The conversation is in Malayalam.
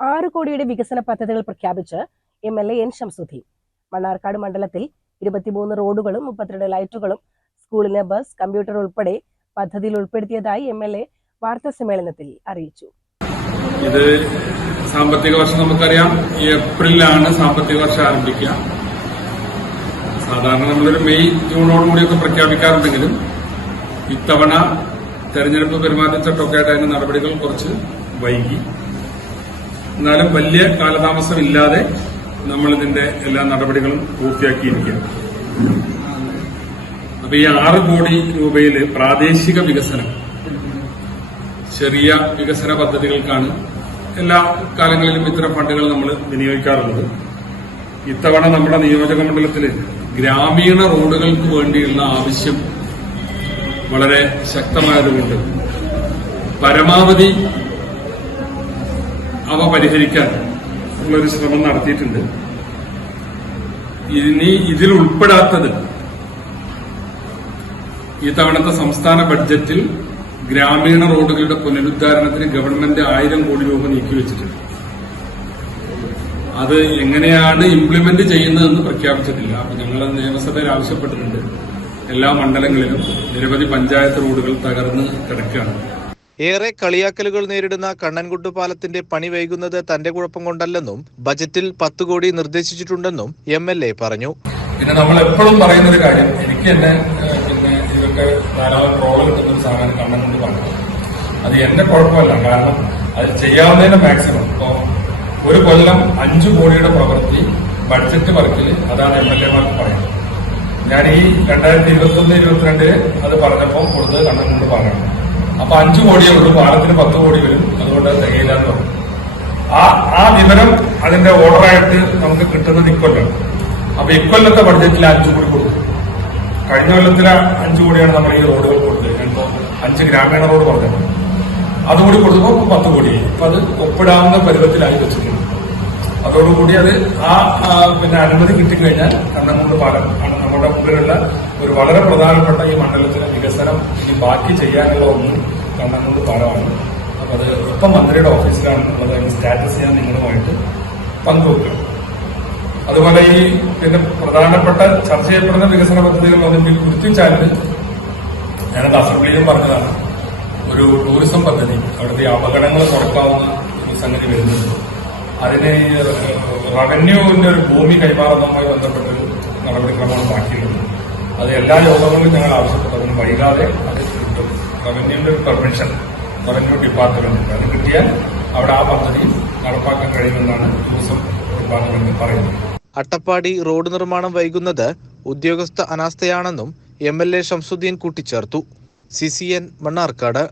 6 കോടിയുടെ വികസന പദ്ധതികൾ പ്രഖ്യാപിച്ച് MLA N. ഷംസുദ്ദീൻ. മണ്ണാർക്കാട് മണ്ഡലത്തിൽ 23 റോഡുകളും 32 ലൈറ്റുകളും സ്കൂളിന് ബസ്, കമ്പ്യൂട്ടർ ഉൾപ്പെടെ പദ്ധതിയിൽ ഉൾപ്പെടുത്തിയതായി MLA വാർത്താ സമ്മേളനത്തിൽ അറിയിച്ചു. ഇത് സാമ്പത്തിക വർഷം നമുക്കറിയാം, ഏപ്രിലാണ് സാമ്പത്തിക വർഷം ആരംഭിക്കുക. സാധാരണ നമ്മളൊരു മെയ് ജൂണോടുകൂടിയൊക്കെ പ്രഖ്യാപിക്കാറുണ്ടെങ്കിലും ഇത്തവണ തെരഞ്ഞെടുപ്പ് പെരുമാറ്റച്ചട്ടമൊക്കെ ആയിട്ട് അതിന്റെ നടപടികൾ കുറച്ച് വൈകി. എന്നാലും വലിയ കാലതാമസമില്ലാതെ നമ്മളിതിന്റെ എല്ലാ നടപടികളും പൂർത്തിയാക്കിയിരിക്കുകയാണ്. അപ്പൊ ഈ 6 കോടി രൂപയിൽ പ്രാദേശിക വികസനം, ചെറിയ വികസന പദ്ധതികൾക്കാണ് എല്ലാ കാലങ്ങളിലും ഇത്തരം ഫണ്ടുകൾ നമ്മൾ വിനിയോഗിക്കാറുള്ളത്. ഇത്തവണ നമ്മുടെ നിയോജക മണ്ഡലത്തിൽ ഗ്രാമീണ റോഡുകൾക്ക് വേണ്ടിയുള്ള ആവശ്യം വളരെ ശക്തമായതുകൊണ്ട് പരമാവധി അവ പരിഹരിക്കാൻ ഉള്ളൊരു ശ്രമം നടത്തിയിട്ടുണ്ട്. ഇനി ഇതിൽ ഉൾപ്പെടാത്തത് ഈ തവണത്തെ സംസ്ഥാന ബഡ്ജറ്റിൽ ഗ്രാമീണ റോഡുകളുടെ പുനരുദ്ധാരണത്തിന് ഗവൺമെന്റ് 1000 കോടി രൂപ നീക്കിവെച്ചിട്ടുണ്ട്. അത് എങ്ങനെയാണ് ഇംപ്ലിമെന്റ് ചെയ്യുന്നതെന്ന് പ്രഖ്യാപിച്ചിട്ടില്ല. അപ്പൊ ഞങ്ങൾ നിയമസഭയിൽ ആവശ്യപ്പെട്ടിട്ടുണ്ട്. എല്ലാ മണ്ഡലങ്ങളിലും നിരവധി പഞ്ചായത്ത് റോഡുകൾ തകർന്ന് കിടക്കുകയാണ്. ഏറെ കളിയാക്കലുകൾ നേരിടുന്ന കണ്ണൻകുട്ട് പാലത്തിന്റെ പണി വൈകുന്നത് തന്റെ കുഴപ്പം കൊണ്ടല്ലെന്നും ബജറ്റിൽ 10 കോടി നിർദ്ദേശിച്ചിട്ടുണ്ടെന്നും MLA പറഞ്ഞു. പിന്നെ നമ്മൾ എപ്പോഴും പറയുന്ന ഒരു കാര്യം, എനിക്ക് തന്നെ ഇതൊക്കെ ധാരാളം ട്രോള് കിട്ടുന്ന ഒരു സാധനം കണ്ണൻകുട്ട് പറഞ്ഞു. അത് എന്റെ കുഴപ്പമല്ല, കാരണം അത് ചെയ്യാവുന്നതിന്റെ മാക്സിമം. ഇപ്പോ ഒരു കൊല്ലം 5 കോടിയുടെ പ്രവൃത്തി ബഡ്ജറ്റ് വർക്കിൽ അതാണ് MLA മാർക്ക് പറയുന്നത്. ഞാൻ ഈ 2021-22 അത് പറഞ്ഞപ്പോൾ കൊടുത്തത് കണ്ണൻകുട്ട് പറഞ്ഞു. അപ്പൊ 5 കോടിയേ ഉള്ളൂ, പാലത്തിന് 10 കോടി വരും, അതുകൊണ്ട് തികയില്ലാന്ന് പറഞ്ഞു. ആ വിവരം അതിന്റെ ഓർഡറായിട്ട് നമുക്ക് കിട്ടുന്നത് ഇക്കൊല്ലം. അപ്പൊ ഇക്കൊല്ലത്തെ ബഡ്ജറ്റിൽ 5 കോടി കൊടുത്തു. കഴിഞ്ഞ കൊല്ലത്തിലെ 5 കോടിയാണ് നമ്മൾ ഈ റോഡുകൾ കൊടുത്തത്. ഇപ്പോ 5 ഗ്രാമീണ റോഡ് പറഞ്ഞത് അതുകൂടി കൊടുത്തപ്പോൾ 10 കോടിയായി. അപ്പൊ അത് ഒപ്പിടാവുന്ന പരുവത്തിലായി വെച്ചിട്ടുണ്ട്. അതോടുകൂടി അത് പിന്നെ അനുമതി കിട്ടിക്കഴിഞ്ഞാൽ കണ്ണൻകുട്ട് പാലം ആണ് നമ്മുടെ മുമ്പിലുള്ള ഒരു വളരെ പ്രധാനപ്പെട്ട ഈ മണ്ഡലത്തിലെ വികസനം ഇനി ബാക്കി ചെയ്യാനുള്ള ഒന്ന് കണ്ണൻകുട്ട് പാലമാണ്. അപ്പൊ അത് ഇപ്പം മന്ത്രിയുടെ ഓഫീസിലാണ് ഉള്ളത്. അതിന്റെ സ്റ്റാറ്റസ് ഞാൻ നിങ്ങളുമായിട്ട് പങ്കുവെക്കും. അതുപോലെ ഈ പിന്നെ പ്രധാനപ്പെട്ട ചർച്ച ചെയ്യപ്പെടുന്ന വികസന പദ്ധതികൾ അതിന്റെ കുറിച്ചാല് ഞാനത് അസംബ്ലിയിലും പറഞ്ഞതാണ്. ഒരു ടൂറിസം പദ്ധതി, അവിടുത്തെ അപകടങ്ങൾ കുറക്കാവുന്ന ഒരു സംഗതി വരുന്നുണ്ട്. അതിന് റവന്യൂവിന്റെ ഒരു ഭൂമി കൈമാറുന്നതുമായി ബന്ധപ്പെട്ടൊരു നടപടിക്രമമാണ് ബാക്കിയുള്ളത്. അത് എല്ലാ യോഗങ്ങളിലും ഞങ്ങൾ ആവശ്യപ്പെട്ടു. അതിന് വൈകാതെ അത് കിട്ടും. റവന്യൂവിന്റെ ഒരു പെർമിഷൻ റവന്യൂ ഡിപ്പാർട്ട്മെന്റ് അത് കിട്ടിയാൽ അവിടെ ആ പദ്ധതി നടപ്പാക്കാൻ കഴിയുമെന്നാണ് ടൂറിസം ഡിപ്പാർട്ട്മെന്റ് പറയുന്നത്. അട്ടപ്പാടി റോഡ് നിർമ്മാണം വൈകുന്നത് ഉദ്യോഗസ്ഥ അനാസ്ഥയാണെന്നും MLA ഷംസുദ്ദീൻ കൂട്ടിച്ചേർത്തു. CCN മണ്ണാർക്കാട്.